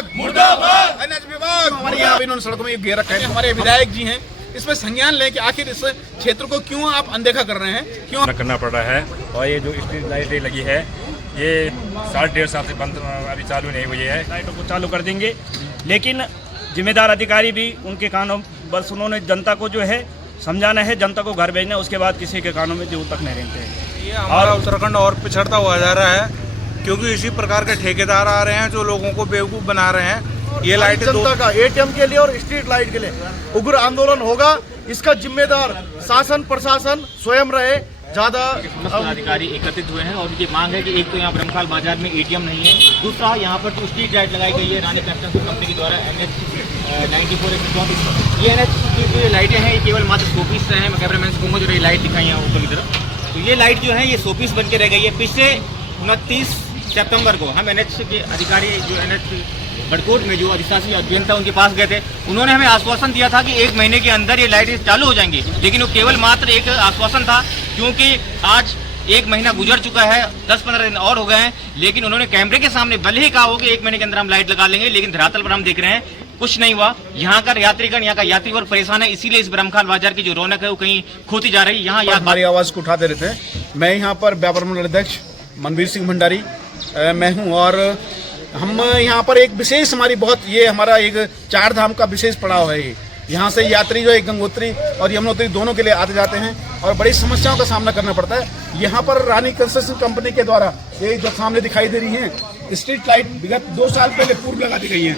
विभाग मुर्दाबाद, एनएच विभाग हमारे यहाँ इन्होंने सड़कों में घेर रखा है। हमारे विधायक जी हैं, इसमें संज्ञान लें कि आखिर इस क्षेत्र को क्यों आप अनदेखा कर रहे हैं, क्यों करना पड़ रहा है। और ये जो स्ट्रीट लाइटें लगी है ये 1.5 साल से बंद अभी चालू नहीं हुई है। लाइटों को चालू कर देंगे, लेकिन जिम्मेदार अधिकारी भी उनके कानों बस उन्होंने जनता को जो है समझाना है, जनता को घर भेजना, उसके बाद किसी के कानों में दूर तक नहीं रहते हैं। ये हमारा उत्तराखंड और पिछड़ता हुआ जा रहा है, क्योंकि इसी प्रकार के ठेकेदार आ रहे हैं जो लोगों को बेवकूफ़ बना रहे हैं। ये लाइट जनता का एटीएम के लिए और स्ट्रीट लाइट के लिए उग्र आंदोलन होगा। इसका जिम्मेदार शासन प्रशासन स्वयं रहे। ज्यादा अधिकारी एकत्रित हुए हैं और उनकी मांग है कि एक तो यहाँ ब्रह्मकाल बाजार में एटीएम नहीं है, दूसरा यहाँ पर जो स्ट्रीट लाइट लगाई गई है रानी कंस्ट्रक्शन कंपनी के द्वारा NH 94 ये NH की जो लाइटें हैं ये केवल मात्र शोपीस रहे हैं। कैमरामैन को जो लाइट दिखाई है ऊपर की तरफ, तो ये लाइट जो है ये शोपीस बन के रह गई है। पिछले 29 सितंबर को हम NH के अधिकारी जो NH गढ़कोट में जो अधिशासी अभियंता उनके पास गए थे, उन्होंने हमें आश्वासन दिया था कि 1 महीने के अंदर ये लाइटें चालू हो जाएंगी, लेकिन वो केवल मात्र एक आश्वासन था, क्योंकि आज 1 महीना गुजर चुका है, 10-15 दिन और हो गए हैं, लेकिन उन्होंने कैमरे के सामने भले ही कहा हो कि 1 महीने के अंदर हम लाइट लगा लेंगे, लेकिन धरातल पर हम देख रहे हैं कुछ नहीं हुआ। यहाँ का यात्रीगण, यहाँ का यात्री वर्ग परेशान है, इसीलिए इस ब्रह्मकाल बाजार की जो रौनक है वो कहीं खोती जा रही है। यहाँ हमारी आवाज को उठाते रहते हैं। मैं यहाँ पर व्यापार मंडल अध्यक्ष मनवीर सिंह भंडारी मैं हूँ, और हम यहाँ पर एक विशेष हमारी बहुत ये हमारा एक 4 धाम का विशेष पड़ाव है। ये यहाँ से यात्री जो है गंगोत्री और यमुनोत्री दोनों के लिए आते जाते हैं और बड़ी समस्याओं का सामना करना पड़ता है। यहाँ पर रानी कंस्ट्रक्शन कंपनी के द्वारा ये जो सामने दिखाई दे रही है स्ट्रीट लाइट विगत 2 साल पहले पूर्व लगा दी गई है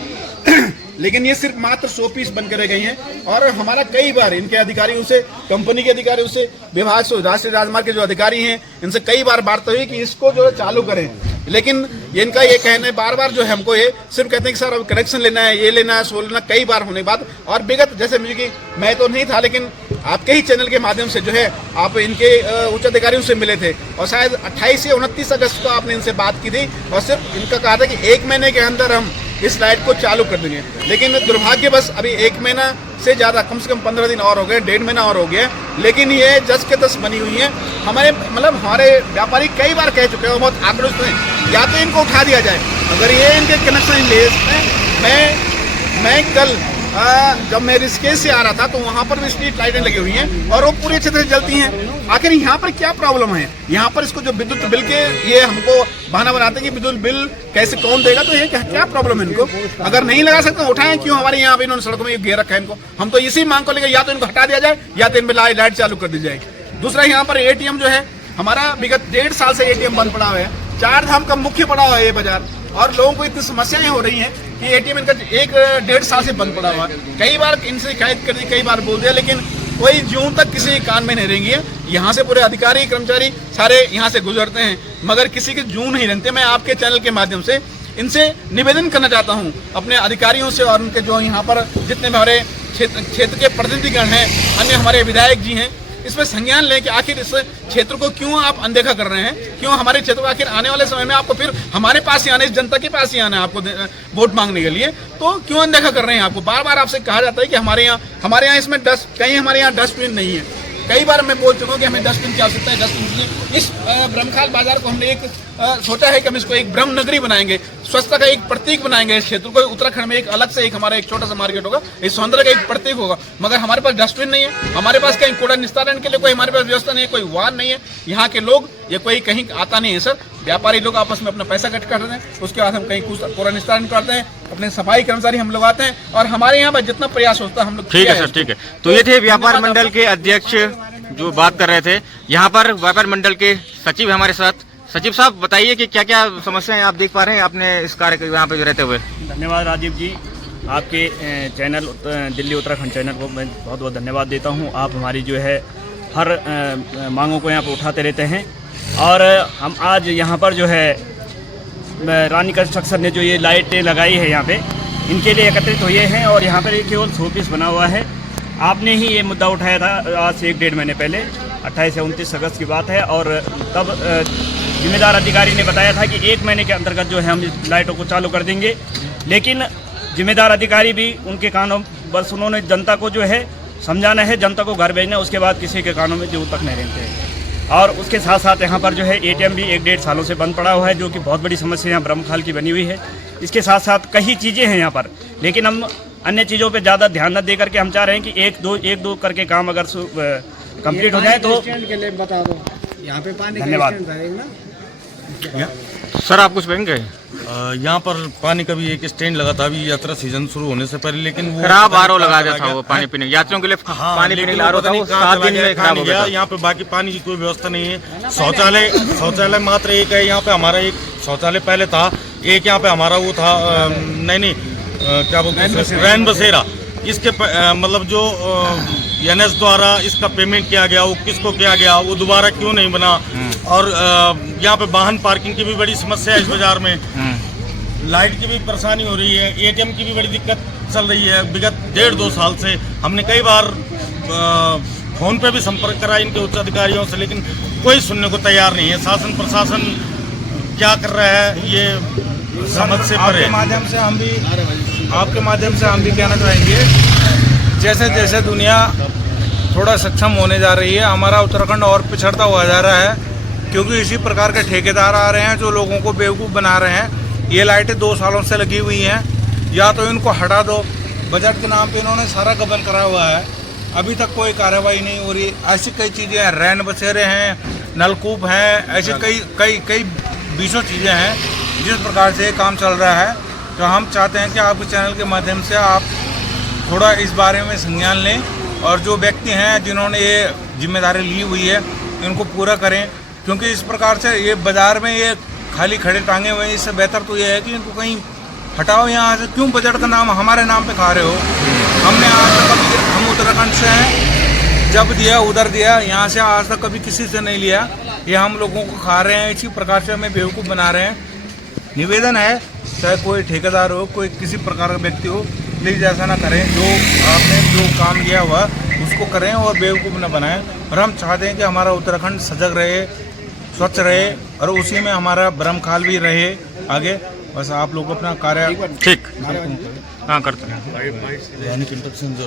लेकिन ये सिर्फ मात्र 100 पीस बन के रह गई हैं। और हमारा कई बार इनके अधिकारियों से, कंपनी के अधिकारियों से, विभाग से, राष्ट्रीय राजमार्ग के जो अधिकारी हैं इनसे कई बार बात हुई कि इसको जो है चालू करें, लेकिन इनका ये कहने बार बार जो है हमको ये सिर्फ कहते हैं कि सर अब कनेक्शन लेना है, ये लेना है, सो लेना, कई बार होने के बाद। और विगत जैसे मुझे कि मैं तो नहीं था, लेकिन आपके ही चैनल के माध्यम से जो है आप इनके उच्च अधिकारियों से मिले थे और शायद 28 या 29 अगस्त को आपने इनसे बात की थी और सिर्फ इनका कहा था कि 1 महीने के अंदर हम इस लाइट को चालू कर देंगे। लेकिन दुर्भाग्यवश अभी 1 महीना से ज़्यादा, कम से कम 15 दिन और हो गए, 1.5 महीना और हो गया, लेकिन ये जस के तस बनी हुई है। हमारे हमारे व्यापारी कई बार कह चुके हैं, बहुत आक्रोशित हैं, या तो इनको उठा दिया जाए। अगर ये इनके कनेक्शन ले सकते हैं। मैं कल जब मैं ऋषिकेश से आ रहा था तो वहाँ पर भी स्ट्रीट लाइटें लगी हुई हैं और वो पूरी अच्छे तरह जलती हैं। आखिर यहाँ पर क्या प्रॉब्लम है? यहाँ पर इसको जो विद्युत बिल के ये हमको बहाना बनाते हैं कि विद्युत बिल कैसे कौन देगा, तो ये क्या प्रॉब्लम है इनको? अगर नहीं लगा सकते उठाएं, क्यों हमारे यहाँ पे इन्होंने सड़कों में घेर रखा है इनको? हम तो इसी मांग को लेकर या तो इनको हटा दिया जाए या तो इनमें लाइट चालू कर दी जाए। दूसरा, यहाँ पर एटीएम जो है हमारा विगत 1.5 साल से एटीएम बंद पड़ा हुआ है। 4 धाम का मुख्य पड़ा हुआ है ये बाजार, और लोगों को इतनी समस्याएं हो रही हैं कि एटीएम इनका 1-1.5 साल से बंद पड़ा हुआ है। कई बार इनसे शिकायत कर दी, कई बार बोल दिया, लेकिन कोई जून तक किसी कान में नहीं रेंगी है। यहाँ से पूरे अधिकारी कर्मचारी सारे यहाँ से गुजरते हैं, मगर किसी के जू नहीं रेंगते। मैं आपके चैनल के माध्यम से इनसे निवेदन करना चाहता हूँ अपने अधिकारियों से और उनके जो यहाँ पर जितने हमारे क्षेत्र के प्रतिनिधिगण हैं, अन्य हमारे विधायक जी हैं, इसमें संज्ञान लें कि आखिर इस क्षेत्र को क्यों आप अनदेखा कर रहे हैं, क्यों हमारे क्षेत्र को आखिर आने वाले समय में आपको फिर हमारे पास ही आना है, इस जनता के पास ही आना है आपको वोट मांगने के लिए, तो क्यों अनदेखा कर रहे हैं? आपको बार बार आपसे कहा जाता है कि हमारे यहाँ इसमें कहीं हमारे यहाँ डस्टबिन नहीं है। कई बार मैं बोल चुका हूँ कि हमें डस्टबिन की आवश्यकता है। डस्टबिन इस ब्रह्मकाल बाजार को हमने एक सोचा है कि हम इसको एक ब्रह्म नगरी बनाएंगे, स्वच्छता का एक प्रतीक बनाएंगे। इस क्षेत्र को उत्तराखंड में एक अलग से एक हमारा एक छोटा सा मार्केट होगा, इस सौंदर्य का एक प्रतीक होगा, मगर हमारे पास डस्टबिन नहीं है। हमारे पास कहीं कूड़ा निस्तारण के लिए कोई हमारे पास व्यवस्था नहीं है, कोई वाहन नहीं है। यहाँ के लोग ये कोई कहीं आता नहीं है सर। व्यापारी लोग आपस में अपना पैसा इकट्ठा करते हैं, उसके बाद हम कहीं कूड़ा निस्तारण करते हैं, अपने सफाई कर्मचारी हम लोग आते हैं और हमारे यहाँ पर जितना प्रयास होता है हम लोग। ठीक है सर, ठीक है। तो ये थे व्यापार मंडल के अध्यक्ष जो बात कर रहे थे। यहाँ पर व्यापार मंडल के सचिव हमारे साथ। सचिव साहब, बताइए कि क्या क्या समस्याएं आप देख पा रहे हैं अपने इस कार्य के यहाँ पे रहते हुए? धन्यवाद राजीव जी, आपके चैनल दिल्ली उत्तराखंड चैनल को मैं बहुत बहुत धन्यवाद देता हूँ। आप हमारी जो है हर मांगों को यहाँ पर उठाते रहते हैं और हम आज यहाँ पर जो है रानी कंस्ट्रक्शन ने जो ये लाइटें लगाई है यहाँ पे, इनके लिए एकत्रित हुए हैं और यहाँ पर केवल 100 पीस बना हुआ है। आपने ही ये मुद्दा उठाया था आज से 1-1.5 महीने पहले, 28 या 29 अगस्त की बात है, और तब जिम्मेदार अधिकारी ने बताया था कि 1 महीने के अंतर्गत जो है हम इस लाइटों को चालू कर देंगे, लेकिन जिम्मेदार अधिकारी भी उनके कानों बस उन्होंने जनता को जो है समझाना है, जनता को घर भेजना, उसके बाद किसी के कानों में दूर तक नहीं रहते हैं। और उसके साथ साथ यहाँ पर जो है एटीएम भी 1-1.5 सालों से बंद पड़ा हुआ है, जो कि बहुत बड़ी समस्या यहाँ ब्रह्मकाल की बनी हुई है। इसके साथ साथ कई चीज़ें हैं यहाँ पर, लेकिन हम अन्य चीज़ों पे ज़्यादा ध्यान न दे करके हम चाह रहे हैं कि एक दो करके काम अगर कंप्लीट हो जाए तो के लिए बता दो यहाँ पे पानी का धन्यवाद। स्टैंड था एक ना। सर आप कुछ कहेंगे? यहाँ पर पानी का भी एक स्टैंड लगा था अभी यात्रा सीजन शुरू होने से पहले, लेकिन वो खराब आरओ लगा दिया था वो पानी पीने यात्रियों के लिए पानी पीने के लिए आरओ था वो 7 दिन में खराब हो गया। यहाँ पे बाकी पानी की कोई व्यवस्था नहीं है। शौचालय मात्र एक है यहाँ पे। हमारा एक शौचालय पहले था, एक यहाँ पे हमारा वो था क्या बोलते हैं रैन बसेरा। इसके मतलब जो एनएस द्वारा इसका पेमेंट किया गया वो किसको किया गया, वो दोबारा क्यों नहीं बना। और यहाँ पे वाहन पार्किंग की भी बड़ी समस्या है इस बाजार में। लाइट की भी परेशानी हो रही है, एटीएम की भी बड़ी दिक्कत चल रही है। विगत 1.5-2 साल से हमने कई बार फोन पे भी संपर्क करा इनके उच्च अधिकारियों से, लेकिन कोई सुनने को तैयार नहीं है। शासन प्रशासन क्या कर रहा है ये समझ से परे। आपके माध्यम से हम भी कहना चाहेंगे, जैसे जैसे दुनिया थोड़ा सक्षम होने जा रही है, हमारा उत्तराखंड और पिछड़ता हुआ जा रहा है, क्योंकि इसी प्रकार के ठेकेदार आ रहे हैं जो लोगों को बेवकूफ़ बना रहे हैं। ये लाइटें 2 सालों से लगी हुई हैं, या तो इनको हटा दो। बजट के नाम पे इन्होंने सारा गबन करा हुआ है, अभी तक कोई कार्रवाई नहीं हो रही। ऐसी कई चीज़ें हैं, रैन बसेरे हैं, नलकूप हैं, ऐसे कई 20 चीज़ें हैं जिस प्रकार से काम चल रहा है। तो हम चाहते हैं कि आपके चैनल के माध्यम से आप थोड़ा इस बारे में संज्ञान लें, और जो व्यक्ति हैं जिन्होंने ये जिम्मेदारी ली हुई है इनको पूरा करें, क्योंकि इस प्रकार से ये बाज़ार में ये खाली खड़े टांगे हुए हैं। इससे बेहतर तो ये है कि इनको कहीं हटाओ यहाँ से। क्यों बजट का नाम हमारे नाम पे खा रहे हो? हमने आज तक कभी, हम उत्तराखंड से हैं, जब दिया उधर दिया, यहाँ से आज तक कभी किसी से नहीं लिया। ये हम लोगों को खा रहे हैं, इसी प्रकार से हमें बेवकूफ़ बना रहे हैं। निवेदन है, चाहे कोई ठेकेदार हो, कोई किसी प्रकार का व्यक्ति हो, प्लीज़ ऐसा ना करें। जो आपने जो काम किया हुआ उसको करें और बेवकूफ़ न बनाएं। और हम चाहते हैं कि हमारा उत्तराखंड सजग रहे, स्वच्छ रहे, और उसी में हमारा ब्रह्मखाल भी रहे आगे। बस आप लोग अपना कार्य ठीक हाँ करते हैं।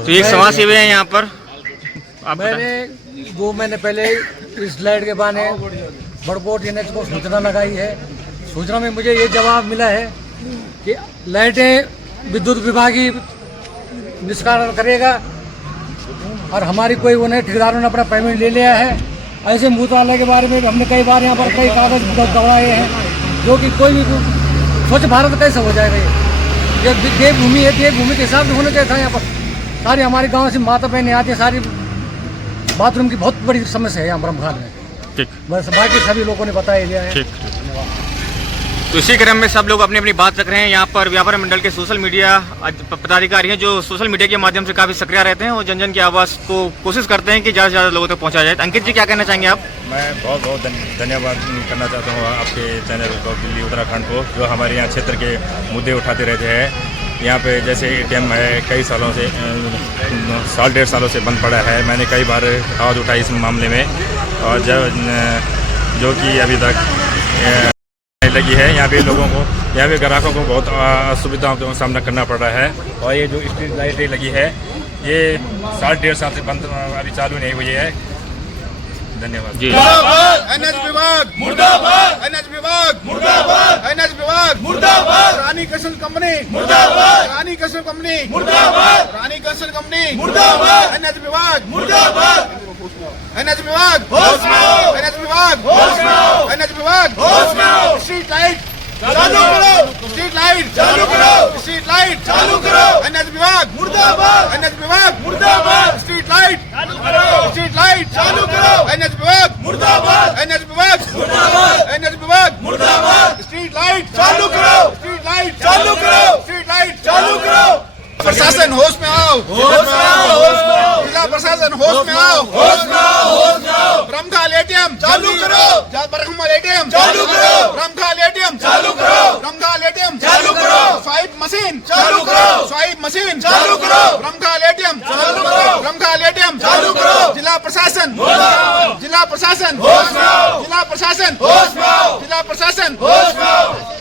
तो एक समाज सेवी है यहाँ पर, आप मैंने 2 महीने पहले इस लाइट के बारे बड़कोट एनएच को सूचना लगाई है। सूचना में मुझे ये जवाब मिला है कि लाइटें विद्युत विभाग ही निष्कारण करेगा, और हमारी कोई वो नहीं, ठेकेदारों ने अपना पेमेंट ले लिया है। ऐसे मूत्रालय के बारे में हमने कई बार यहाँ पर कई कागज दौड़ाए हैं, जो कि कोई भी स्वच्छ भारत कैसे हो जाएगा। ये देवभूमि है, देवभूमि के हिसाब से होना चाहिए था। यहाँ पर सारी हमारे गांव से माता बहनें आती हैं, सारी बाथरूम की बहुत बड़ी समस्या है यहाँ ब्रह्मखाल में। ठीक, बस बाकी सभी लोगों ने बताया गया है। ठीक। तो इसी क्रम में सब लोग अपनी अपनी बात रख रहे हैं। यहाँ पर व्यापार मंडल के सोशल मीडिया पदाधिकारी हैं जो सोशल मीडिया के माध्यम से काफ़ी सक्रिय रहते हैं और जन जन की आवाज़ को कोशिश करते हैं कि ज़्यादा से ज़्यादा लोगों तक पहुँचा जाए। अंकित जी क्या कहना चाहेंगे आप? मैं बहुत धन्यवाद करना चाहता हूँ आपके चैनल को, दिल्ली उत्तराखंड को, जो हमारे यहाँ क्षेत्र के मुद्दे उठाते रहते हैं। यहाँ पे जैसे एटीएम है, कई सालों से 1.5 सालों से बंद पड़ा है। मैंने कई बार आवाज़ उठाई इस मामले में, और जो कि अभी तक लगी है। यहाँ पे लोगों को, यहाँ पे ग्राहकों को बहुत असुविधाओं का सामना करना पड़ रहा है। और ये जो स्ट्रीट लाइटें लगी है, ये 1.5 साल से बंद, अभी चालू नहीं हुई है। धन्यवाद। एनएच विभाग मुर्दाबाद, एनएच विभाग मुर्दाबाद, एनएच विभाग मुर्दाबाद, रानी कृष्ण कंपनी मुर्दाबाद, रानी कृष्ण कंपनी मुर्दाबाद, रानी कृष्ण कंपनी मुर्दाबाद, एनएच विभाग मुर्दाबाद, एनएच विभाग होश में आओ, एनएच विभाग होश में आओ, एनएच विभाग होश में आओ। स्ट्रीट लाइट चालू करो, स्ट्रीट लाइट चालू करो, स्ट्रीट लाइट चालू करो, एनएच विभाग मुर्दाबाद, एनएच विभाग मुर्दाबाद, स्ट्रीट लाइट चालू करो, स्ट्रीट लाइट चालू करो, एनएच विभाग मुर्दाबाद, एनएच विभाग मुर्दाबाद, एनएच विभाग मुर्दाबाद, स्ट्रीट लाइट चालू करो, स्ट्रीट लाइट चालू करो, स्ट्रीट लाइट चालू करो। प्रशासन होश में आओ, होश में आओ, होश में आओ। जिला प्रशासन होश में आओ, होश में आओ, होश में आओ। ब्रह्मखाल एटीएम चालू करो, ब्रह्मखाल एटीएम चालू करो, ब्रह्मखाल एटीएम चालू करो, ब्रह्मखाल एटीएम चालू करो, स्वाइप मशीन चालू करो, स्वाइप मशीन चालू करो, ब्रह्मखाल एटीएम चालू करो, ब्रह्मखाल एटीएम चालू करो। जिला प्रशासन होश में आओ, जिला प्रशासन होश में आओ, जिला प्रशासन होश में आओ, जिला प्रशासन होश में आओ।